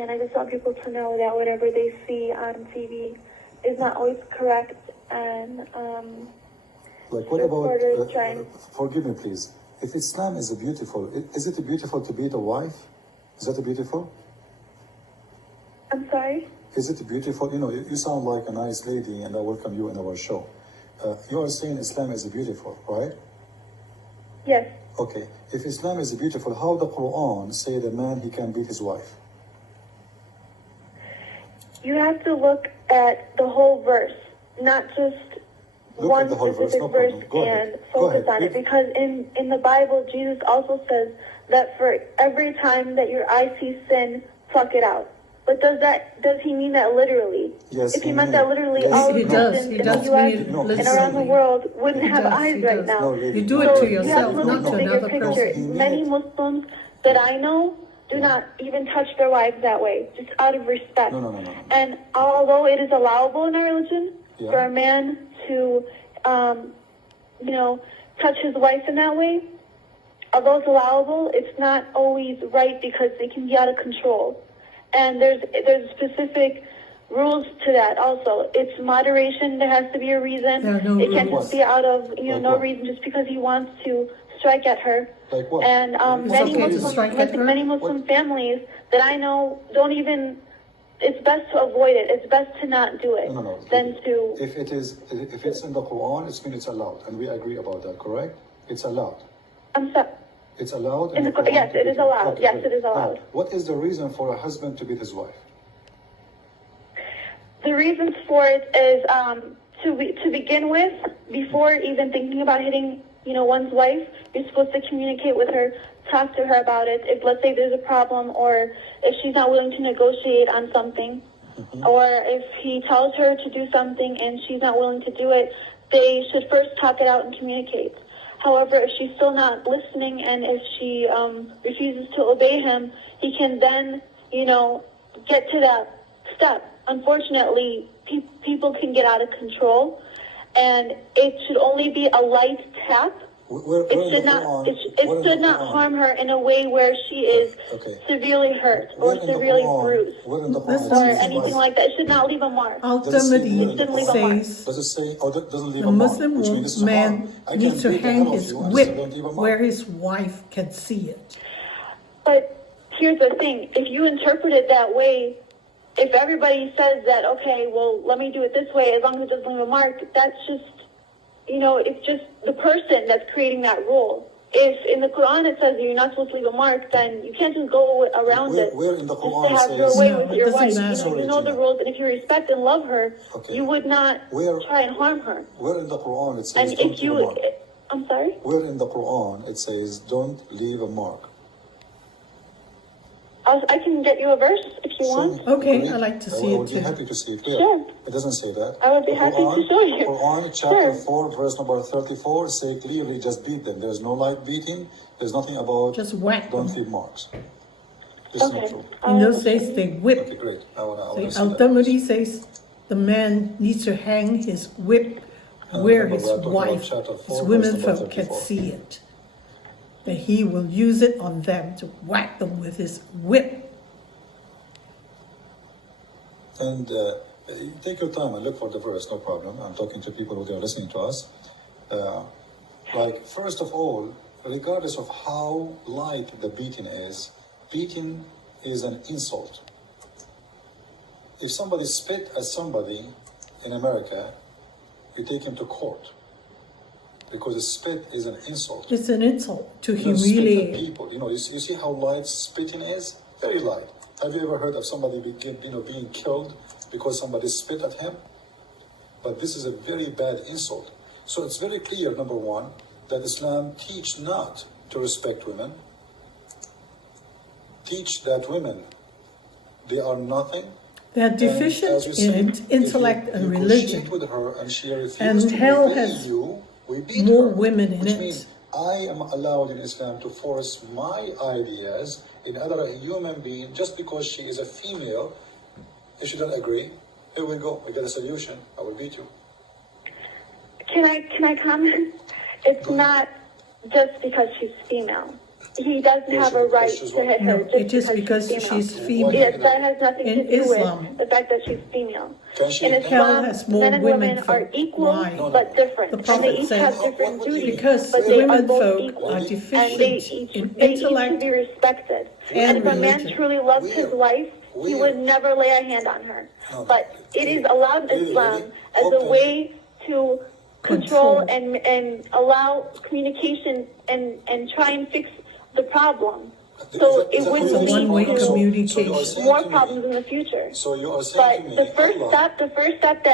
and I just want people to know that whatever they see on TV is not always correct, and Like what about, reporters trying... forgive me please, if Islam is beautiful, is it beautiful to beat a wife? Is that beautiful? I'm sorry? Is it beautiful? You know, you sound like a nice lady and I welcome you in our show. You are saying Islam is beautiful, right? Yes. Okay, if Islam is beautiful, how the Quran say the man he can beat his wife? You have to look at the whole verse, not just Look one at the whole verse, specific no verse problem. Go ahead. and Go focus ahead. on it. Because in the Bible, Jesus also says that for every time that your eye sees sin, pluck it out. But does he mean that literally? Yes, If he he meant means- that literally, yes, all he of does. Christians He in does the U.S. mean it No, and around the literally. world wouldn't He have does, eyes he right does. now. No, lady, You do no, it So to you have yourself, to look not at the to bigger another picture. person. Many Muslims that I know do not even touch their wives that way, just out of respect. No. And although it is allowable in our religion Yeah. for a man to, touch his wife in that way, although it's allowable, it's not always right because they can be out of control. And there's specific rules to that also. It's moderation. There has to be a reason. There are no It can't rules. just be out of Like no what? reason just because he wants to strike at her. Like what? And It's many okay to Muslim, strike at her? many Muslim families that I know don't even. It's best to avoid it. It's best to not do it No. than to. If it's in the Quran, it means it's allowed, and we agree about that, correct? It's allowed. I'm sorry. It's allowed In the Quran. yes, to it beat is her. allowed. Okay, Yes, good. it is allowed. Now, what is the reason for a husband to beat his wife? The reasons for it is to begin with, before even thinking about hitting, one's wife, you're supposed to communicate with her, talk to her about it. If, let's say, there's a problem, or if she's not willing to negotiate on something, or if he tells her to do something and she's not willing to do it, they should first talk it out and communicate. However, if she's still not listening and if she refuses to obey him, he can then, get to that step. Unfortunately, people can get out of control, and it should only be a light tap. It should not harm her in a way where she is severely hurt or severely bruised or anything like that. It should not leave a mark. Ultimately, Shouldn't leave it a mark. says Does it say, or doesn't leave the a mark? Muslim Which means this is a man harm. I can needs to beat the hang hell his of you and whip still don't leave a mark. where his wife can see it. But here's the thing. If you interpret it that way, if everybody says that, okay, well, let me do it this way, as long as it doesn't leave a mark, that's just, it's just the person that's creating that rule. If in the Quran it says you're not supposed to leave a mark, then you can't just go around it Where in the just Quran to have says... your way No, with it your doesn't wife. matter. You know the rules, and if you respect and love her, Okay. you would not try and harm her. Where in the Quran it says And don't if leave a mark? I'm sorry? Where in the Quran it says don't leave a mark? I can get you a verse if you want. Okay, Great. I'd like to I see would it be too. happy to see it. Where? Sure. It doesn't say that. I would be happy to show you. Quran chapter Sure. 4, verse number 34 say clearly just beat them. There's no light beating. There's nothing about Just whack don't them. leave marks. This is not Okay. true. In those days, they Okay, whip. great. I wanna They see that. ultimately says the man needs to hang his whip And where remember, his we are talking about wife, chapter 4, his verse women number folk can 34. see it. That he will use it on them to whack them with his whip. And take your time and look for the verse, no problem. I'm talking to people who are listening to us. First of all, regardless of how light the beating is an insult. If somebody spit at somebody in America, you take him to court. Because a spit is an insult. It's an insult to You don't spit at humiliate. people. You see how light spitting is? Very light. Have you ever heard of somebody being killed because somebody spit at him? But this is a very bad insult. So it's very clear, number one, that Islam teach not to respect women. Teach that women, they are nothing. They are And as deficient you said, in if intellect you and negotiate religion. with her and she refuses And to hell obey has you, we beat more her. women in Which it. means I am allowed in Islam to force my ideas in other human being just because she is a female. If she doesn't agree, here we go. We get a solution. I will beat you. Can I comment? It's not just because she's female. he doesn't have a right to hit her No, just it is because because she's female. female. Yes, that has nothing In to do Islam. with the fact that she's female. Can she- In Hell Islam, has more men and women women are folk. equal Why? No, but different, The and Prophet they each said, have different What do you duties. mean? because But they are women both folk equal, are and they deficient each in they each should intellect be respected. and And if a man religion. truly loves his Where? wife, he Where? would never lay a hand on her. No, But it is allowed in really, Islam really? as a Open- way to control Control. and allow communication and try and fix the problem. Is So that- it is that would It's a how you lead one-way respond? to communication. So you are saying more to me- problems in the future. So you are saying to But me, the first Allah, step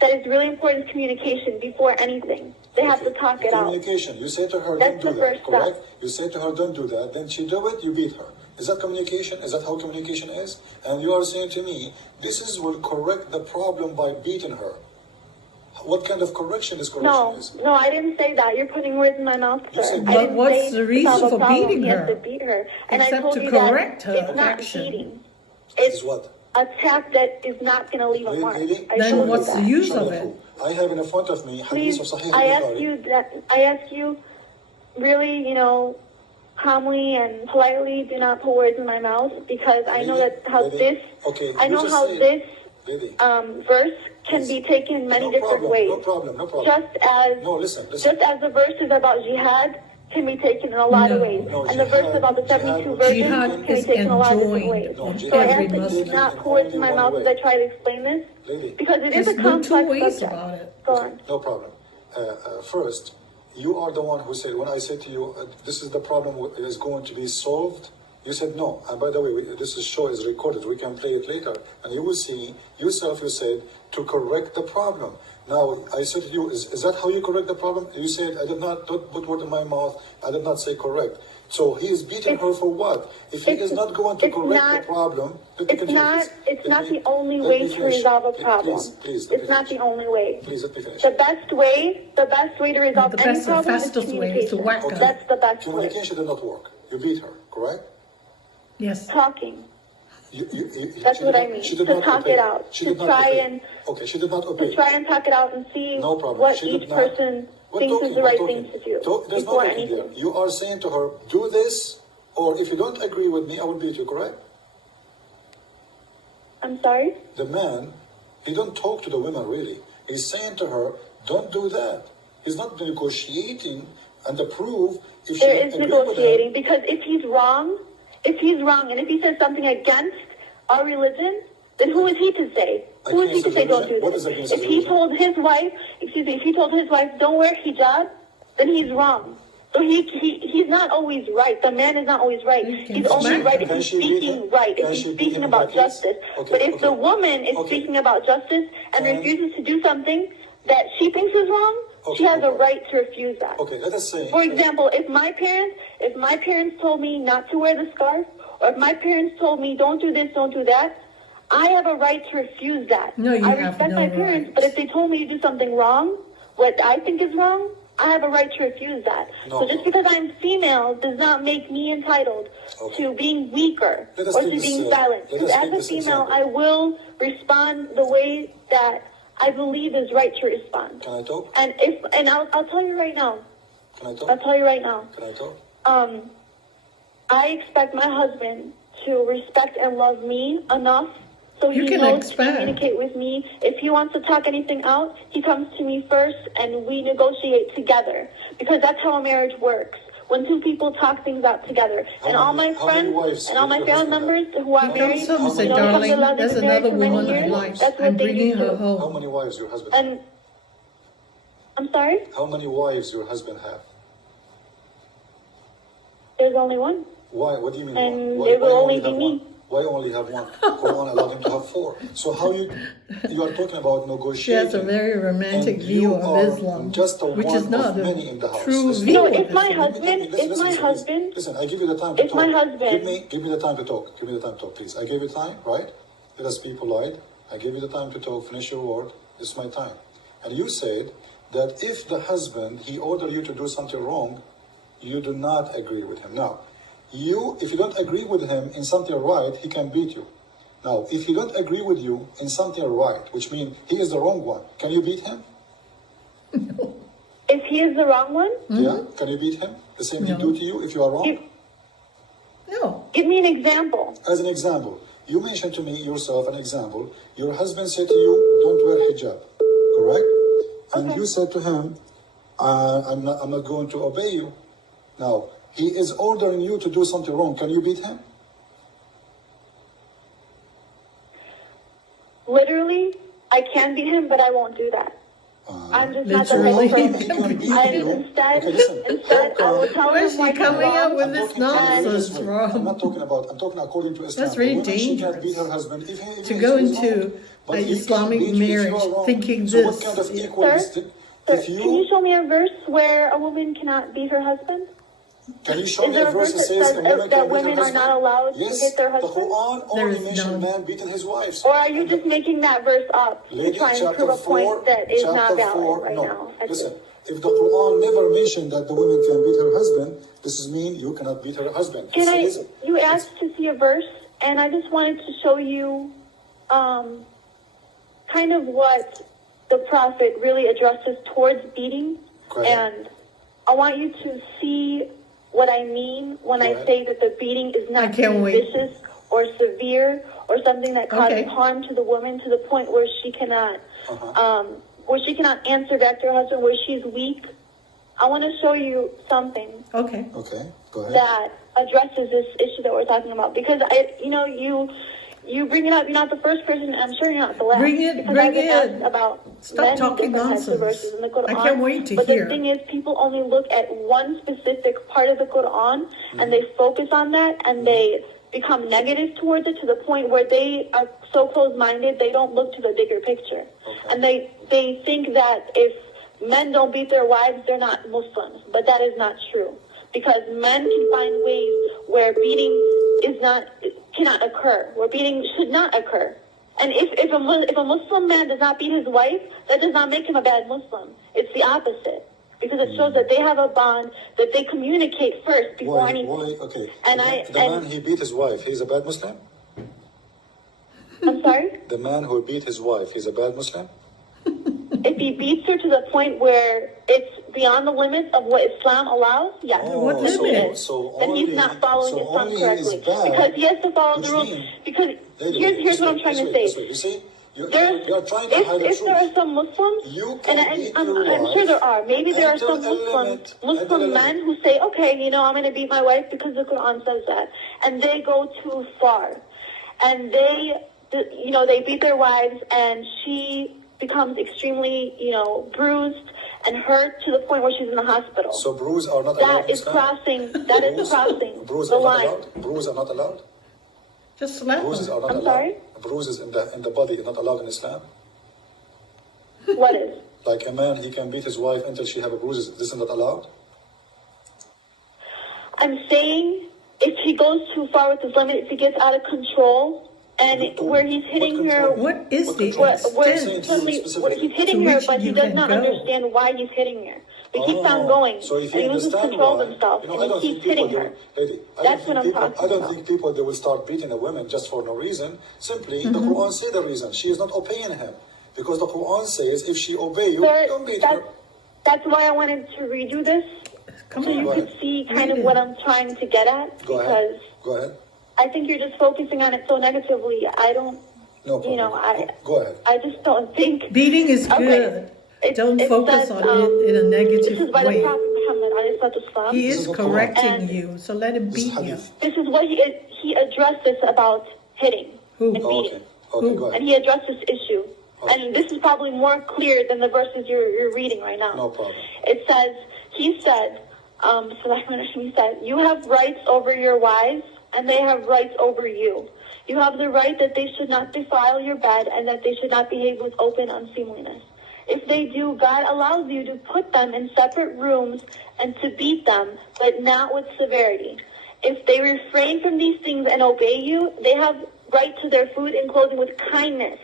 that is really important is communication before anything. They have to talk it out. Communication. You say to her, That's don't do the that, first step. correct? You say to her, don't do that. Then she do it, you beat her. Is that communication? Is that how communication is? And you are saying to me, will correct the problem by beating her. What kind of correction is correction is? No, I didn't say that. You're putting words in my mouth, You sir. said- I But didn't what's say the to reason solve a for problem, beating he has her? to beat her. And I Except told to you correct that her it's not action. beating. Is It's what? attack that is not going to leave a mark. Really? I Then told you what's the that. use Show of me it? proof. I have in front of me hadith Please, of Sahih I al-Bukhari. ask you really, calmly and politely do not put words in my mouth, because I know that how Lady, this, okay, I you know just how said- this Lady, verse can be taken many no different problem, ways. no problem, no problem. Just as No, listen. just as the verses about jihad can be taken in a lot of No. ways, No, and the verse jihad- about the 72 jihad- virgins Jihad can be is taken in a lot of different enjoined ways. No, on So I every ask that you Muslim. do not in put words in only my one mouth as way. I try to explain this, Lady. because it is There's a no two complex ways subject. about it. Go on. No problem. First, you are the one who said, when I said to you, this is the problem is going to be solved, you said no. And by the way, show is recorded. We can play it later. And you will see, yourself, you said, to correct the problem. Now, I said to you, is that how you correct the problem? You said, I did not put word in my mouth. I did not say correct. So he is beating her for what? If he is not going to correct the problem, let me continue, It's not the please. only Let way me to finish. resolve a problem. Please, let me It's not finish. the only way. Please let me finish. The best way to resolve The any best and problem is fastest way is to communication. whack her. That's the best way. Communication did not work. You beat her, correct? Yes. Talking. That's what I mean. To talk it out. To try and Okay, she did not obey. to try and talk it out and see No problem. what She did each not- person We're thinks talking, is the we're right talking. thing to do There's no before talking there. anything. You are saying to her, do this, or if you don't agree with me, I will beat you, correct? I'm sorry? The man, he don't talk to the women really. He's saying to her, don't do that. He's not negotiating and the proof if she There don't is agree negotiating, with him. because if he's wrong and if he says something against our religion, then who is he to say? Who is he Against to his say don't religion? do What is this? against If his he religion? told his wife, if he told his wife, don't wear hijab, then he's wrong. So he's not always right. The man is not always right. You can He's only smack right him. if Can he's she beat speaking him? right, Can if she he's beat speaking him in about that case? justice. Okay, But if okay. the woman is Okay. speaking about justice and And- refuses to do something that she thinks is wrong, Okay, she has no a problem. right to refuse that. Okay, let us say. For example, if my parents told me not to wear the scarf, or if my parents told me don't do this, don't do that, I have a right to refuse that. No, you I have respect no my parents, right. but if they told me to do something wrong, what I think is wrong, I have a right to refuse that. No. So just because I'm female does not make me entitled Okay. to being weaker Let us or take to this, being let silent. us Because take as a this female, example. I will respond the way that I believe is right to respond. Can I talk? And I'll tell you right now. Can I talk? I'll tell you right now. Can I talk? I expect my husband to respect and love me enough so You he can knows to expect. communicate with me. If he wants to talk anything out, he comes to me first and we negotiate together, because that's how a marriage works. When two people talk things out together. And all my How many friends wives and all my did your family husband members who are He married, comes home and say, How many- darling, alhamdulillah, there's they've been married another for many woman I years. like. That's what I'm they bringing do her too. How home. many wives your husband have? And I'm sorry, How many wives your husband have? there's only one. Why? What do you mean? And why? it will only have be me. one? Why only have one? Quran allowed him to have four. So how you are talking about negotiating? She has a very romantic and view you of are Islam, just a which one is not of many in the a house. true Listen, view No, of if my Islam. husband, Listen, I give you the time to if talk. my husband- Give me the time to talk. Give me the time to talk, please. I gave you time, right? Let us be polite. I gave you the time to talk. Finish your word. It's my time. And you said that if the husband, he ordered you to do something wrong, you do not agree with him. Now, if you don't agree with him in something right, he can beat you. Now, if he don't agree with you in something right, which means he is the wrong one, can you beat him? If he is the wrong one, Yeah? Can you beat him? The same he No. do to you if you are wrong? Give me an example. As an example, you mentioned to me yourself an example. Your husband said to you, "Don't wear hijab," correct? And Okay. you said to him, I'm not going to obey you." Now, he is ordering you to do something wrong. Can you beat him? Literally, I can beat him, but I won't do that. I'm just not the Literally, type of he person. can beat I you. instead, Okay, listen. instead, I will tell Where's him she what he's coming up wrong. with I'm this talking religious nonsense way. from? I'm talking according to Islam. That's really The woman, she can beat her dangerous. husband if To he go is into wrong. But an he can Islamic beat you if you marriage are wrong. thinking So what this, kind of yeah. equalistic? Sir, If can you you show me a verse where a woman cannot beat her husband? can you show Is me there a a verse verse that that says says a woman that can beat her women are husband? not allowed to Yes, hit their the husband? Quran There only is mentioned none. man beating his wives. Or are you just making that verse up to Lady, try and chapter prove a 4, point that is not chapter valid 4, right no. now? Listen, if the Quran never mentioned that the woman can beat her husband, this is mean you cannot beat her husband. Can It I? says- You asked to see a verse, and I just wanted to show you, kind of what the prophet really addresses towards beating, Go ahead. and I want you to see what I mean when Go I ahead. say that the beating is I not can't too wait. vicious or severe or something that causes Okay. harm to the woman to the point where she cannot, Uh-huh. where she cannot answer back to her husband, where she's weak. I want to show you something Okay. Okay, go ahead. that addresses this issue that we're talking about, because you bring it up. You're not the first person, and I'm sure you're not the last. Bring it, because bring I've been it. asked about Stop many talking different types of nonsense. verses in the Quran. I can't wait to but hear. the thing is, people only look at one specific part of the Quran and they focus on that, and they become negative towards it to the point where they are so closed-minded they don't look to the bigger picture, and they think that if men don't beat their wives, they're not Muslims. But that is not true, because men can find ways where beating cannot occur, where beating should not occur. And if a Muslim man does not beat his wife, that does not make him a bad Muslim. It's the opposite, because it shows that they have a bond, that they communicate first before anything. Okay. And The man he beat his wife, he's a bad Muslim? I'm sorry? The man who beat his wife, he's a bad Muslim? If he beats her to the point where it's beyond the limits of what Islam allows, yes. What so, limit? so Then only, he's not following so Islam only correctly. he is bad, Because he has to follow which the rules. means- Because Lady, here's what I'm trying to this say. way. You see, you're trying to If hide the there are truth. some Muslims, You and can beat I'm your sure there wife are, maybe there are some until a limit, until a Muslim limit. men who say, okay, I'm going to beat my wife because the Quran says that. And they go too far. And they beat their wives, and she becomes extremely, bruised and hurt to the point where she's in the hospital. So bruise are not allowed That in is Islam? crossing Bruise the are not line. allowed? Bruise are not allowed? Just slap Bruises him. are not I'm allowed? sorry? Bruises in the body are not allowed in Islam? What is? Like a man, he can beat his wife until she have a bruises. This is not allowed? I'm saying if he goes too far with his limit, if he gets out of control, and where he's hitting her, What is What the control? where extent suddenly specifically. he's hitting To her, which but he you does can not go. understand why he's hitting her. He keeps on Oh, going, so if and you he loses understand control why, of himself, I and don't he think keeps hitting her. Lady, That's what I'm talking I don't about. think people, they will start beating a woman just for no reason. Simply, the Quran say the reason. She is not obeying him. Because the Quran says, if she obey you, Sir, don't beat her. that's why I wanted to redo this, Come so you on. could see kind Read of it. what I'm trying to get at, Go because ahead. Go ahead. I think you're just focusing on it so negatively. I don't, No problem. Go ahead. I just don't think. Beating is Okay. good. Don't It focus says, on it in a This is negative by the way. Prophet Muhammad, alayhi salatu wasalam. He This is is the correcting Quran. you, so let him This is beat you. hadith. This is what he addressed this about hitting Who? and Oh, beating. okay. Okay, go And ahead. he addressed this issue. Okay. And this is probably more clear than the verses you're reading right now. No problem. It says, he said, you have rights over your wives, and they have rights over you. You have the right that they should not defile your bed, and that they should not behave with open unseemliness. If they do, God allows you to put them in separate rooms and to beat them, but not with severity. If they refrain from these things and obey you, they have right to their food and clothing with kindness.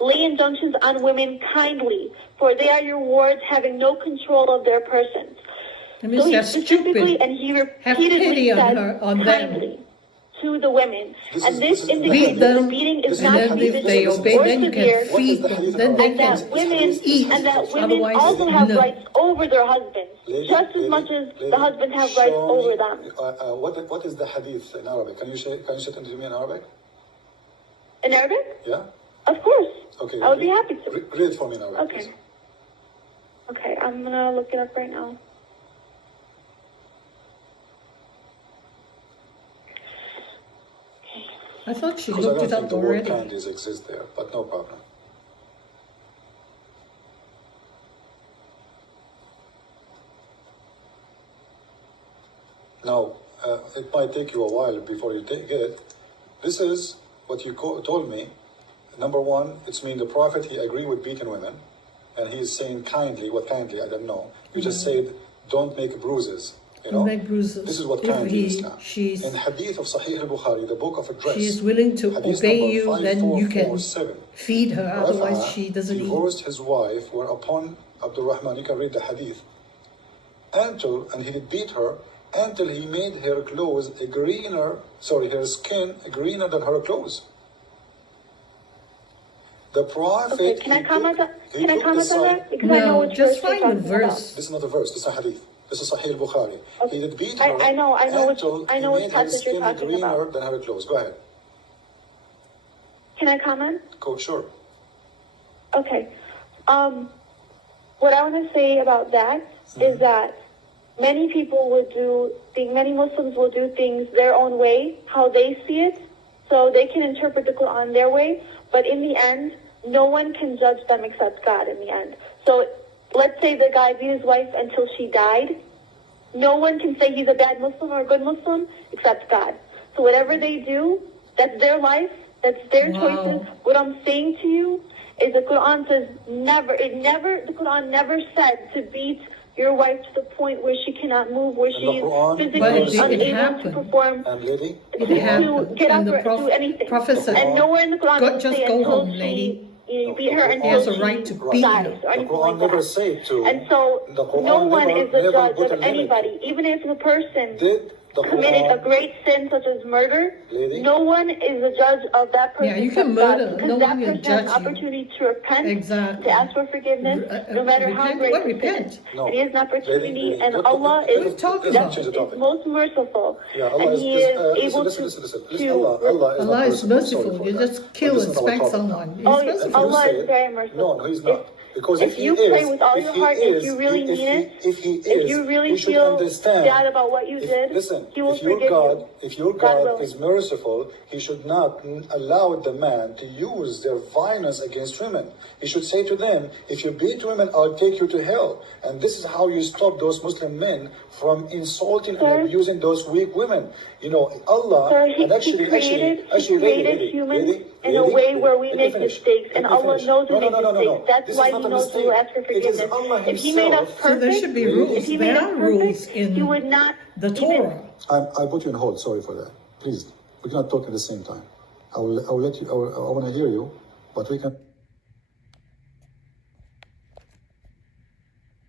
Lay injunctions on women kindly, for they are your wards, having no control of their persons. That means So he they're specifically stupid. and he Have repeatedly pity on said her, on them. kindly. to the women. And this indicates Beat that the them, beating is and not then if vicious they obey, or then you severe. can feed them, then they And that can women eat. Otherwise, Otherwise, also have no. rights over their husbands, just as much as the husband have rights over them. What is the hadith in Arabic? Can you say it to me in Arabic? In Arabic? Yeah? Of course. Okay. I would be happy to. Read it for me in Arabic, Okay. please. Okay, I'm gonna look it up right now. I thought she Because I looked don't it think up the word already. candies exist there, but no problem. Now, it might take you a while before you get it. This is what you told me. Number one, it's mean the Prophet, he agreed with beating women. And he is saying kindly, what kindly, I don't know. You just said, don't make bruises. You know? Don't make bruises. This is what If kindly is Islam. she's- In Hadith of Sahih al-Bukhari, the book of address. She is willing to Hadith obey number you, then you can 5447. feed her, otherwise Rafa she doesn't eat. divorced his wife, whereupon Abdul Rahman, you can read the hadith, and he did beat her until he made her clothes her skin greener than her clothes. The Prophet. Okay, can I comment on that? Because I know No, which just verse you're find the talking about. verse. This is not a verse. This is a hadith. This is Sahih al-Bukhari. Okay. He did beat I her. know which until he made her passage you're skin talking greener about. than her clothes. Go ahead. Can I comment? Go, sure. Okay. What I want to say about that is that many Muslims will do things their own way, how they see it, so they can interpret the Quran their way, but in the end, no one can judge them except God in the end. So let's say the guy beat his wife until she died. No one can say he's a bad Muslim or a good Muslim except God. So whatever they do, that's their life, that's their choices. What I'm saying to you is the Quran says the Quran never said to beat your wife to the point where she cannot move, where she's physically unable to perform, And lady, It to happened. get And up the or do anything. Prophet said, And nowhere in the Quran does it just say go until home, lady. you beat her He until has a she right to beat dies her. or the anything Quran like never that. said to. And so the Quran no one is the never judge put a of limit. anybody, even if the person Did the committed a Quran, great sin such as murder. lady? No one is the judge of that person. Yeah, you can except God, murder. because No that one will person has judge an you. opportunity to repent, Exactly. to ask for forgiveness, no matter how repent? great What the sin repent? is. No. And he has an opportunity, Lady, and what- Allah what- is are you talking let's about? change the is topic. most merciful, Yeah, Allah and is, He is able listen. to. Allah is merciful. Sorry for You that. just But kill this and is not our spank topic someone. now. He's Oh, merciful. Allah You is say- very merciful. No, he's not. Because if you pray with all your heart, if you really mean it, if you really we should feel understand. bad about what you did, Listen, He will if your forgive God, you. if your God God will. is merciful, He should not allow the man to use their violence against women. He should say to them, if you beat women, I'll take you to hell. And this is how you stop those Muslim men from insulting Sir? and abusing those weak women. You know, Allah, Sir, and He created humans in a way where we make mistakes, and Allah knows we make mistakes. That's This why is not He a knows we will mistake. ask for It is forgiveness. Allah If He made us Himself. So there perfect, should be if rules. He made There us are rules perfect, in He would not the even. Torah. I put you on hold. Sorry for that. Please, we cannot talk at the same time. I will let you. I want to hear you, but we can.